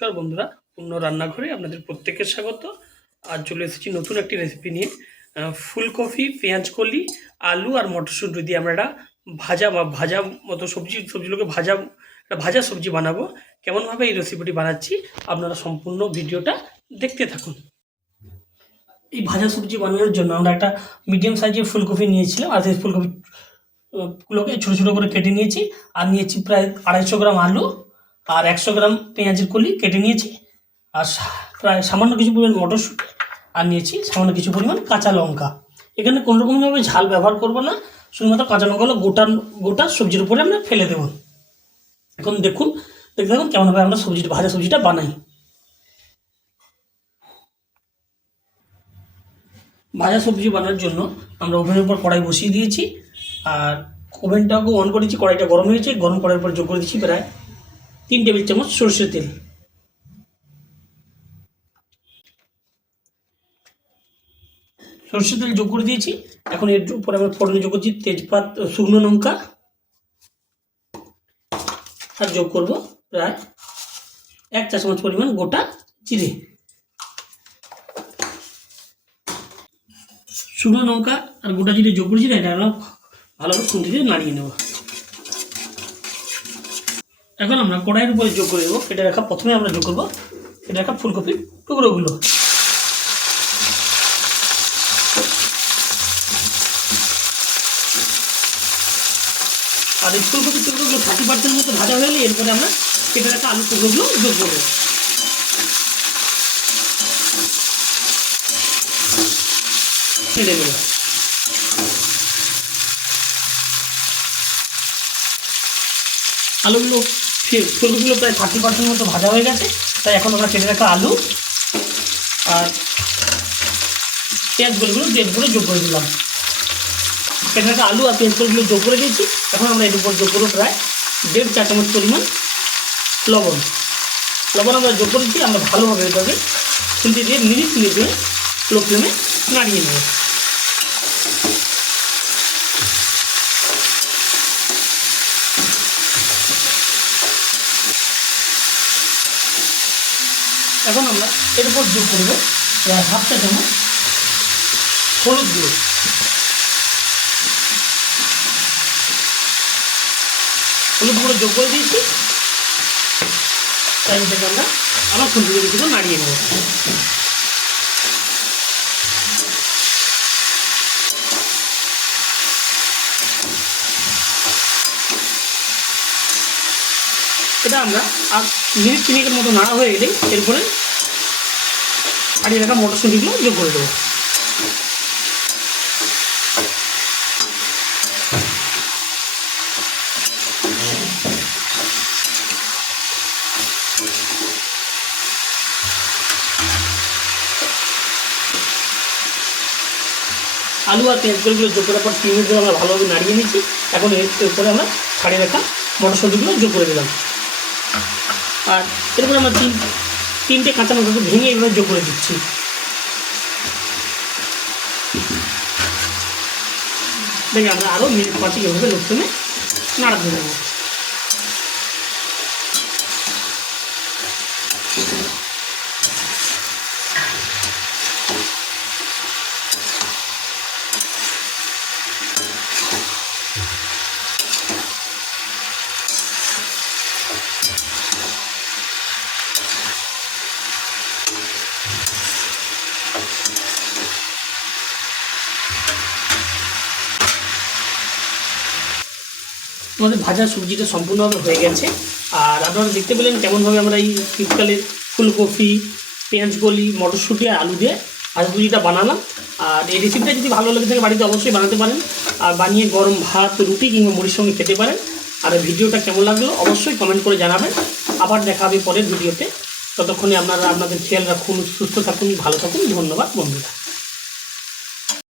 নমস্কার বন্ধুরা, পূর্ণ রান্নাঘরে আপনাদের প্রত্যেককে স্বাগত। আজ চলে এসেছি নতুন একটি রেসিপি নিয়ে। ফুলকপি, পেঁয়াজ কলি, আলু আর মটরশুঁটি দিয়ে আমরা একটা ভাজা মতো সবজিগুলোকে ভাজা সবজি বানাবো। কেমনভাবে এই রেসিপিটি বানাচ্ছি আপনারা সম্পূর্ণ ভিডিওটা দেখতে থাকুন। এই ভাজা সবজি বানানোর জন্য আমরা একটা মিডিয়াম সাইজের ফুলকপি নিয়েছিলাম, আর সেই ফুলকপিগুলোকে ছোটো ছোটো করে কেটে নিয়েছি। আর নিয়েছি প্রায় 250 গ্রাম আলু আর 100 গ্রাম পেঁয়াজের কলি কেটে নিয়েছি, আর প্রায় সামান্য কিছু পরিমাণ মটরশুঁটি, আর নিয়েছি সামান্য কিছু পরিমাণ কাঁচা লঙ্কা। এখানে কোনো রকমভাবে ঝাল ব্যবহার করবো না, শুধুমাত্র কাঁচা লঙ্কাগুলো গোটা সবজির উপরে আমরা ফেলে দেবো। এখন দেখতে থাকুন কেমনভাবে আমরা ভাজা সবজিটা বানাই। ভাজা সবজি বানানোর জন্য আমরা ওভেনের উপর কড়াই বসিয়ে দিয়েছি, আর ওভেনটাকে অন করেছি। কড়াইটা গরম হয়েছে, গরম করার পর যোগ করে দিচ্ছি প্রায় 3 টেবিল চামচ সরষের তেল। সরষের তেল যোগ করে দিয়েছি। এখন এর উপরে আমরা ফোড়নে যোগ করছি তেজপাত, শুকনো লঙ্কা, আর যোগ করব প্রায় 1 চা চামচ পরিমাণ গোটা জিরে। শুকনো লঙ্কা আর গোটা জিরে যোগ করেছি, এটা আমরা ভালোভাবে খুন্তি দিয়ে নাড়িয়ে নেব। এখন আমরা কড়াইয়ের উপরে যোগ করে দেবো প্রথমে আমরা যোগ করবো কেটে রাখা ফুলকপির টুকরোগুলো। আর এই ফুলকপির টুকরোগুলো 30% মতো ভাজা হয়ে গেলে এরপরে আমরা কেটে রাখা আলুর টুকরোগুলো যোগ করবো। ছেড়ে দেবো। ফুলকপিগুলো প্রায় 30% মতো ভাজা হয়ে গেছে, তাই এখন আমরা কেটে রাখা আলু আর পেঁয়াজগুলো যোগ করে দিলাম। কেটে রাখা আলু আর পেঁয়াজগুলো যোগ করে দিয়েছি। এখন আমরা এর উপর যোগ করবো প্রায় 1.5 চা চামচ পরিমাণ লবণ আমরা যোগ করেছি। আমরা ভালোভাবে এটাকে খুন্তি দিয়ে মিনিট লো ফ্লেমে নাড়িয়ে নেব। এখন আমরা এর উপর যোগ করবো প্রায় 1/2 চা চামচ হলুদ গুঁড়ো। যোগ করে দিয়েছি। তাই থেকে আমরা আবার খুন্তি দিয়ে কিছুটা নাড়িয়ে নেব। এটা আমরা আর মিনিট 3 মতো নাড়া হয়ে গেলেই এরপরে ছাড়িয়ে রাখা মটরশুঁটিগুলো যোগ করে দেবো। আলু আর পেঁয়াজগুলো যোগ করার পর 3 মিনিট ধরে আমরা ভালোভাবে নাড়িয়ে নিচ্ছি। এখন এরপরে আমরা ছাড়িয়ে রাখা মটরশুঁটিগুলো যোগ করে দিলাম, আর এরপরে আমরা 3টে কাঁচা লঙ্কাকে ভেঙে এইভাবে যোগ করে দিচ্ছি। দেখে আমরা আরও মিনিট 5 এভাবে লো ফ্লেমে নাড়াতে দেবো। আমাদের ভাজা সবজিটা সম্পূর্ণভাবে হয়ে গেছে, আর আপনারা দেখতে পেলেন কেমনভাবে আমরা এই শীতকালের ফুলকপি, পেঁয়াজ কলি, মটরশুঁটি আর আলু দিয়ে ভাজা সবজিটা বানালাম। আর এই রেসিপিটা যদি ভালো লেগে থাকে বাড়িতে অবশ্যই বানাতে পারেন, আর বানিয়ে গরম ভাত, রুটি কিংবা মুড়ির সঙ্গে খেতে পারেন। আর ভিডিওটা কেমন লাগলো অবশ্যই কমেন্ট করে জানাবেন। আবার দেখা হবে পরের ভিডিওতে। ততক্ষণে আপনারা আপনাদের খেয়াল রাখুন, সুস্থ থাকুন, ভালো থাকুন। ধন্যবাদ বন্ধুরা।